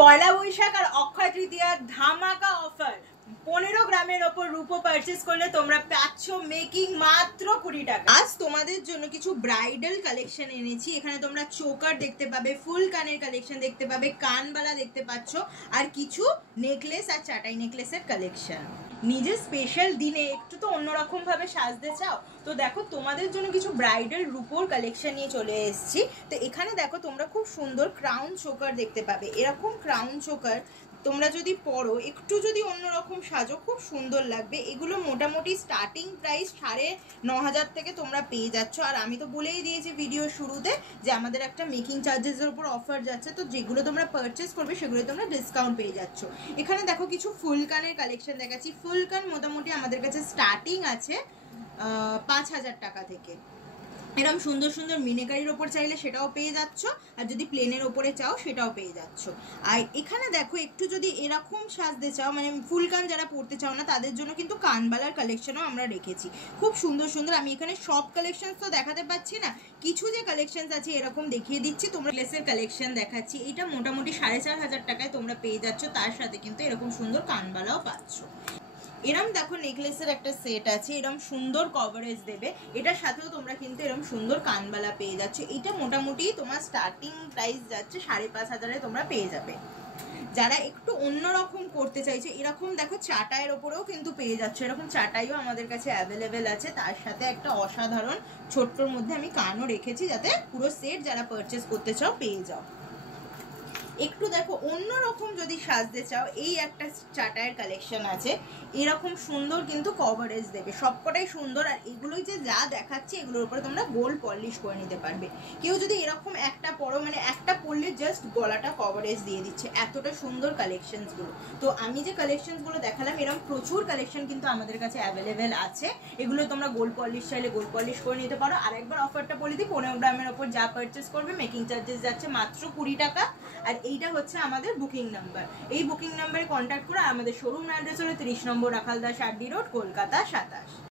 পয়লা বৈশাখ আর অক্ষয় তৃতীয়ার ধামাকা অফার। 15 গ্রামের ওপর রূপো পারচেস করলে তোমরা পাচ্ছ মেকিং মাত্র 20 টাকা। আজ তোমাদের জন্য কিছু ব্রাইডাল কালেকশন এনেছি। এখানে তোমরা চোকার দেখতে পাবে, ফুল কানের কালেকশন দেখতে পাবে, কানবালা দেখতে পাচ্ছ, আর কিছু নেকলেস আর চাটাই নেকলেসের কালেকশন। নিজের স্পেশাল দিনে একটু তো অন্যরকম ভাবে সাজতে চাও, তো দেখো তোমাদের জন্য কিছু ব্রাইডাল রূপোর কালেকশন নিয়ে চলে এসেছি। তো এখানে দেখো তোমরা খুব সুন্দর ক্রাউন চোকার দেখতে পাবে। এরকম ক্রাউন চোকার তোমরা যদি পরো, একটু যদি অন্যরকম সাজো, খুব সুন্দর লাগবে। এগুলো মোটামুটি স্টার্টিং প্রাইস 9,500 থেকে তোমরা পেয়ে যাচ্ছ। আর আমি তো বলেই দিয়েছি ভিডিও শুরুতে যে আমাদের একটা মেকিং চার্জেসের উপর অফার যাচ্ছে, তো যেগুলো তোমরা পারচেস করবে সেগুলো তোমরা ডিসকাউন্ট পেয়ে যাচ্ছ। এখানে দেখো কিছু ফুল কানের কালেকশন দেখাচ্ছি। ফুল কান মোটামুটি আমাদের কাছে স্টার্টিং আছে 5,000 টাকা থেকে। এরকম সুন্দর সুন্দর মিনেকারির ওপর চাইলে সেটাও পেয়ে যাচ্ছ, আর যদি প্লেনের ওপরে চাও সেটাও পেয়ে যাচ্ছ। আর এখানে দেখো একটু যদি এরকম সাজতে চাও, মানে ফুল কান যারা পরতে চাও না তাদের জন্য কিন্তু কানবালার কালেকশনও আমরা রেখেছি খুব সুন্দর সুন্দর। আমি এখানে সব কালেকশন তো দেখাতে পাচ্ছি না, কিছু যে কালেকশন আছে এরকম দেখিয়ে দিচ্ছি। তোমরা নেকলেসের কালেকশন দেখাচ্ছি, এটা মোটামুটি 4,500 টাকায় তোমরা পেয়ে যাচ্ছ। তার সাথে কিন্তু এরকম সুন্দর কানবালাও পাচ্ছ। এরম দেখো নেকলেসের একটা সেট আছে, এরম সুন্দর কভারেজ দেবে, এটার সাথেও তোমরা কিন্তু এরম সুন্দর কানবালা পেয়ে যাচ্ছ। এটা মোটামুটি তোমার স্টার্টিং প্রাইস যাচ্ছে 5,500 তোমরা পেয়ে যাবে। যারা একটু অন্যরকম করতে চাইছে, এরকম দেখো চাটাইয়ের ওপরেও কিন্তু পেয়ে যাচ্ছে। এরকম চাটাইও আমাদের কাছে অ্যাভেলেবেল আছে। তার সাথে একটা অসাধারণ ছোট্টর মধ্যে আমি কানও রেখেছি, যাতে পুরো সেট যারা পারচেস করতে চাও পেয়ে যাও। একটু দেখো অন্যরকম যদি সাজতে চাও, এই একটা চাটাইয়ের কালেকশন আছে, এরকম সুন্দর কিন্তু কভারেজ দেবে, সবকটাই সুন্দর। আর এগুলোই যে যা দেখাচ্ছি এগুলোর উপরে তোমরা গোল্ড পলিশ করে নিতে পারবে। কেউ যদি এরকম একটা পরো, মানে একটা পরলে জাস্ট গলাটা কভারেজ দিয়ে দিচ্ছে, এতটা সুন্দর কালেকশনসগুলো। তো আমি যে কালেকশনসগুলো দেখালাম, এরকম প্রচুর কালেকশন কিন্তু আমাদের কাছে অ্যাভেলেবেল আছে। এগুলো তোমরা গোল্ড পলিশ চাইলে গোল্ড পলিশ করে নিতে পারো। আর একবার অফারটা বলে দিই, 15 গ্রামের ওপর যা পারচেস করবে মেকিং চার্জেস যাচ্ছে মাত্র 20 টাকা। আর এইটা হচ্ছে আমাদের বুকিং নাম্বার। এই বুকিং নাম্বারে কন্ট্যাক্ট করে আমাদের শোরুম অ্যাড্রেস হলো 30 নম্বর রাখালদাস আড্ডি রোড, কলকাতা 27।